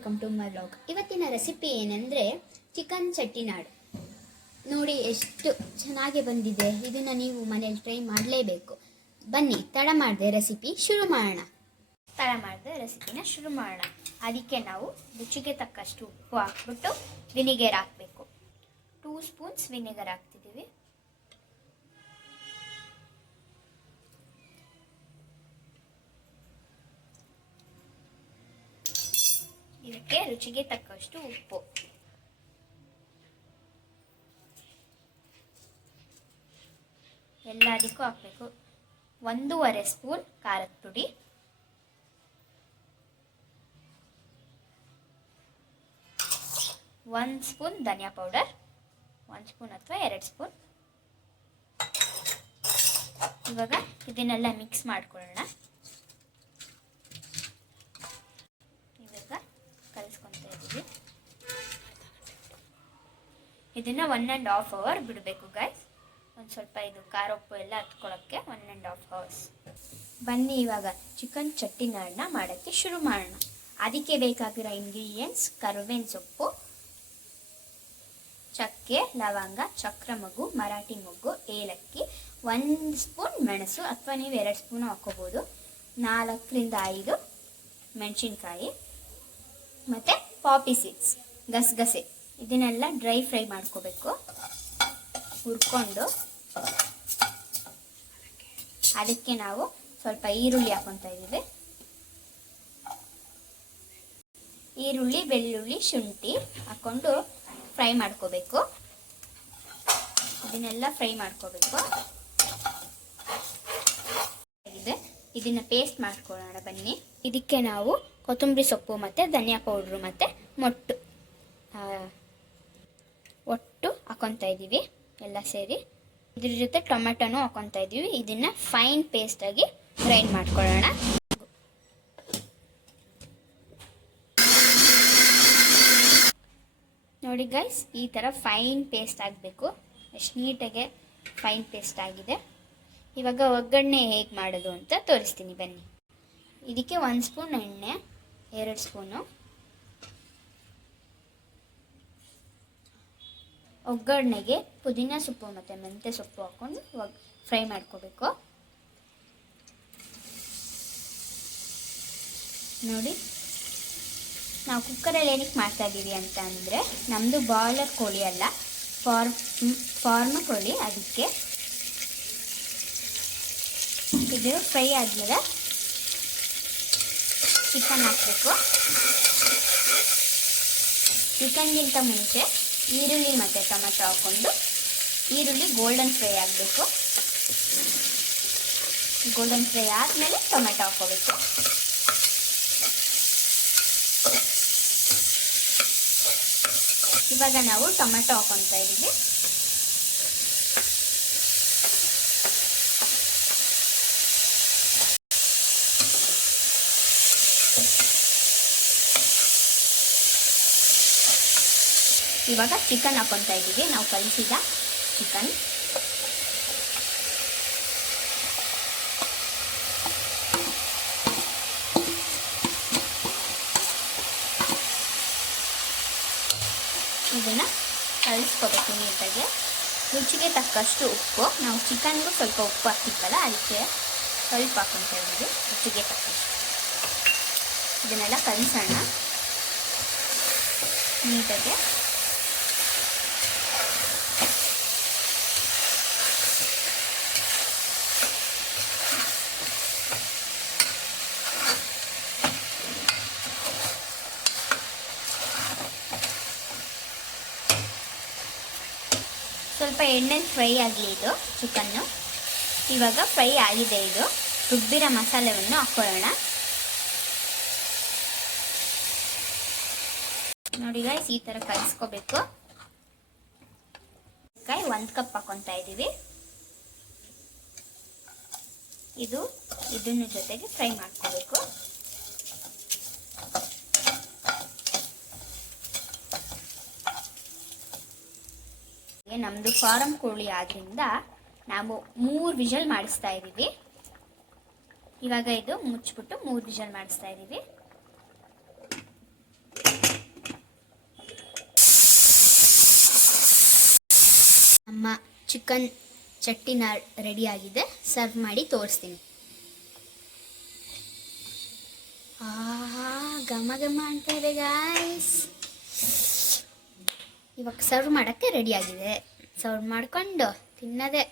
Welcome to my vlog. ಇವತ್ತಿನ recipe ಏನಂದರೆ chicken Chettinad. ನೋಡಿ ಎಷ್ಟು ಚೆನ್ನಾಗಿ ಬಂದಿದೆ. ಇದನ್ನು ನೀವು ಮನೇಲಿ ಟ್ರೈ ಮಾಡಲೇಬೇಕು. ಬನ್ನಿ ತಡ ಮಾಡದೆ ರೆಸಿಪಿನ ಶುರು ಮಾಡೋಣ. ಅದಕ್ಕೆ ನಾವು ರುಚಿಗೆ ತಕ್ಕಷ್ಟು ಉಪ್ಪು ಹಾಕ್ಬಿಟ್ಟು ವಿನಿಗರ್ ಹಾಕಬೇಕು. 2 ಸ್ಪೂನ್ಸ್ ವಿನಿಗರ್ ಹಾಕ್ತಿದ್ದೀವಿ. ಇದಕ್ಕೆ ರುಚಿಗೆ ತಕ್ಕಷ್ಟು ಉಪ್ಪು, ಎಲ್ಲದಕ್ಕೂ ಹಾಕಬೇಕು. 1.5 ಸ್ಪೂನ್ ಖಾರದ ಪುಡಿ, 1 ಸ್ಪೂನ್ ಧನಿಯಾ ಪೌಡರ್, 1 ಸ್ಪೂನ್ ಅಥವಾ 2 ಸ್ಪೂನ್. ಇವಾಗ ಇದನ್ನೆಲ್ಲ ಮಿಕ್ಸ್ ಮಾಡ್ಕೊಳ್ಳೋಣ. ಇದನ್ನ 1.5 ಅವರ್ ಬಿಡಬೇಕು ಗೈಸ್. ಒಂದು ಸ್ವಲ್ಪ ಇದು ಖಾರ ಉಪ್ಪು ಎಲ್ಲ ಹತ್ಕೊಳ್ಳೋಕ್ಕೆ 1.5 ಅವರ್ಸ್. ಬನ್ನಿ ಇವಾಗ ಚಿಕನ್ ಚಟ್ಟಿನಾಡನ್ನ ಮಾಡೋಕ್ಕೆ ಶುರು ಮಾಡೋಣ. ಅದಕ್ಕೆ ಬೇಕಾಗಿರೋ ಇಂಗ್ರೀಡಿಯೆಂಟ್ಸ್: ಕರಿಬೇವಿನ ಸೊಪ್ಪು, ಚಕ್ಕೆ, ಲವಂಗ, ಚಕ್ರಮಗು, ಮರಾಠಿ ಮೊಗ್ಗು, ಏಲಕ್ಕಿ, 1 ಸ್ಪೂನ್ ಮೆಣಸು ಅಥವಾ ನೀವು 2 ಸ್ಪೂನ್ ಹಾಕೋಬೋದು, 4ರಿಂದ 5 ಮೆಣಸಿನ್ಕಾಯಿ, ಮತ್ತು ಪಾಪಿ ಸೀಡ್ಸ್, ಗಸಗಸೆ. ಇದನ್ನೆಲ್ಲ ಡ್ರೈ ಫ್ರೈ ಮಾಡ್ಕೋಬೇಕು. ಹುರ್ಕೊಂಡು ಅದಕ್ಕೆ ನಾವು ಸ್ವಲ್ಪ ಈರುಳ್ಳಿ ಹಾಕೊತಾ ಇದ್ದೀವಿ. ಈರುಳ್ಳಿ, ಬೆಳ್ಳುಳ್ಳಿ, ಶುಂಠಿ ಹಾಕೊಂಡು ಫ್ರೈ ಮಾಡ್ಕೋಬೇಕು. ಇದನ್ನೆಲ್ಲ ಫ್ರೈ ಮಾಡ್ಕೋಬೇಕು. ಇದನ್ನ ಪೇಸ್ಟ್ ಮಾಡ್ಕೊಳ್ಳೋಣ ಬನ್ನಿ. ಇದಕ್ಕೆ ನಾವು ಕೊತ್ತಂಬರಿ ಸೊಪ್ಪು ಮತ್ತು ಧನಿಯಾ ಪೌಡ್ರು ಮತ್ತು ಒಟ್ಟು ಹಾಕೊತಾ ಇದ್ದೀವಿ ಎಲ್ಲ ಸೇರಿ. ಇದ್ರ ಜೊತೆ ಟೊಮೆಟೊನೂ ಹಾಕೊತಾ ಇದ್ದೀವಿ. ಇದನ್ನ ಫೈನ್ ಪೇಸ್ಟ್ ಆಗಿ ಗ್ರೈಂಡ್ ಮಾಡ್ಕೊಳ್ಳೋಣ. ನೋಡಿ ಗೈಸ್, ಈ ಥರ ಫೈನ್ ಪೇಸ್ಟ್ ಆಗಬೇಕು. ಎಷ್ಟು ನೀಟಾಗೆ ಫೈನ್ ಪೇಸ್ಟ್ ಆಗಿದೆ. ಇವಾಗ ಒಗ್ಗರಣೆ ಹೇಗೆ ಮಾಡೋದು ಅಂತ ತೋರಿಸ್ತೀನಿ ಬನ್ನಿ. ಇದಕ್ಕೆ 1 ಸ್ಪೂನ್ ಎಣ್ಣೆ, 2 ಸ್ಪೂನು ಒಗ್ಗರಣೆಗೆ ಪುದೀನ ಸೊಪ್ಪು ಮತ್ತು ಮೆಂತ್ಯ ಸೊಪ್ಪು ಹಾಕ್ಕೊಂಡು ಫ್ರೈ ಮಾಡ್ಕೋಬೇಕು. ನೋಡಿ, ನಾವು ಕುಕ್ಕರಲ್ಲಿ ಏನಕ್ಕೆ ಮಾಡ್ತಾ ಇದ್ದೀವಿ ಅಂತ ಅಂದರೆ, ನಮ್ಮದು ಬಾಯ್ಲರ್ ಕೋಳಿ ಅಲ್ಲ, ಫಾರ್ಮ್ ಕೋಳಿ. ಅದಕ್ಕೆ ಇದು ಫ್ರೈ ಆದಮೇಲೆ ಚಿಕನ್ ಹಾಕಬೇಕು. ಚಿಕನ್ಗಿಂತ ಮುಂಚೆ ಈರುಳ್ಳಿ ಮತ್ತು ಟೊಮೆಟೊ ಹಾಕ್ಕೊಂಡು ಈರುಳ್ಳಿ ಗೋಲ್ಡನ್ ಫ್ರೈ ಆಗಬೇಕು. ಗೋಲ್ಡನ್ ಫ್ರೈ ಆದಮೇಲೆ ಟೊಮೆಟೊ ಹಾಕ್ಕೋಬೇಕು. ಇವಾಗ ನಾವು ಟೊಮೆಟೊ ಹಾಕ್ಕೊತಾ ಇದ್ದೀವಿ. ಇವಾಗ ಚಿಕನ್ ಹಾಕ್ಕೊತಾ ಇದ್ದೀವಿ, ನಾವು ಕಲಿಸಿದ ಚಿಕನ್. ಇದನ್ನು ಕಲಿಸ್ಕೋಬೇಕು ನೀಟಾಗಿ. ರುಚಿಗೆ ತಕ್ಕಷ್ಟು ಉಪ್ಪು, ನಾವು ಚಿಕನ್ಗೂ ಸ್ವಲ್ಪ ಉಪ್ಪು ಹಾಕ್ತಿದ್ವಲ್ಲ, ಅದಕ್ಕೆ ಸ್ವಲ್ಪ ಹಾಕ್ಕೊತಾ ಇದ್ದೀವಿ ರುಚಿಗೆ ತಕ್ಕಷ್ಟು. ಇದನ್ನೆಲ್ಲ ಕಲಿಸೋಣ ನೀಟಾಗಿ. ಸ್ವಲ್ಪ ಎಣ್ಣೆ ಫ್ರೈ ಆಗಲಿ ಇದು ಚಿಕನ್ನು. ಇವಾಗ ಫ್ರೈ ಆಗಿದೆ. ಇದು ರುಬ್ಬಿರೋ ಮಸಾಲೆಯನ್ನು ಹಾಕ್ಕೊಳ್ಳೋಣ. ನೋಡಿ ಗೈಸ್, ಈ ಥರ ಕಲಿಸ್ಕೋಬೇಕು. 1 ಕಪ್ ಹಾಕ್ಕೊತಾ ಇದ್ದೀವಿ. ಇದನ್ನ ಜೊತೆಗೆ ಫ್ರೈ ಮಾಡ್ಕೋಬೇಕು. ನಮ್ಮದು ಫಾರಂ ಕೋಳಿ ಆದ್ದರಿಂದ ನಾವು 3 ವಿಷಲ್ ಮಾಡಿಸ್ತಾ ಇದ್ದೀವಿ. ಇವಾಗ ಇದು ಮುಚ್ಚಿಬಿಟ್ಟು 3 ವಿಷಲ್ ಮಾಡಿಸ್ತಾ ಇದ್ದೀವಿ. ಚಿಕನ್ ಚಟ್ಟಿನಾಡ್ ರೆಡಿಯಾಗಿದೆ. ಸರ್ವ್ ಮಾಡಿ ತೋರಿಸ್ತೀನಿ. ಘಮ ಘಮ ಅಂತ ಇದೆ ಗಾಯ್ಸ್. ಇವಾಗ ಸರ್ವ್ ಮಾಡೋಕ್ಕೆ ರೆಡಿಯಾಗಿದೆ. ಸರ್ವ್ ಮಾಡಿಕೊಂಡು ತಿನ್ನೋದೇ.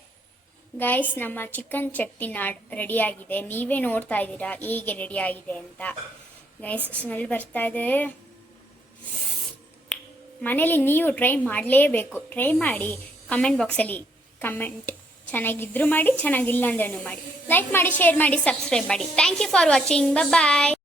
ಗಾಯ್ಸ್, ನಮ್ಮ ಚಿಕನ್ ಚಟ್ಟಿನಾಡ್ ರೆಡಿಯಾಗಿದೆ. ನೀವೇ ನೋಡ್ತಾ ಇದ್ದೀರಾ ಹೇಗೆ ರೆಡಿಯಾಗಿದೆ ಅಂತ. ಗೈಸ್, ಸ್ಮೆಲ್ ಬರ್ತಾ ಇದೆ. ಮನೇಲಿ ನೀವು ಟ್ರೈ ಮಾಡಲೇಬೇಕು. ಟ್ರೈ ಮಾಡಿ ಕಮೆಂಟ್ ಬಾಕ್ಸಲ್ಲಿ ಕಮೆಂಟ್ ಚೆನ್ನಾಗಿದ್ರೂ ಮಾಡಿ, ಚೆನ್ನಾಗಿಲ್ಲ ಅಂದ್ರೂ ಮಾಡಿ. ಲೈಕ್ ಮಾಡಿ, ಶೇರ್ ಮಾಡಿ, ಸಬ್ಸ್ಕ್ರೈಬ್ ಮಾಡಿ. Thank you for watching. Bye.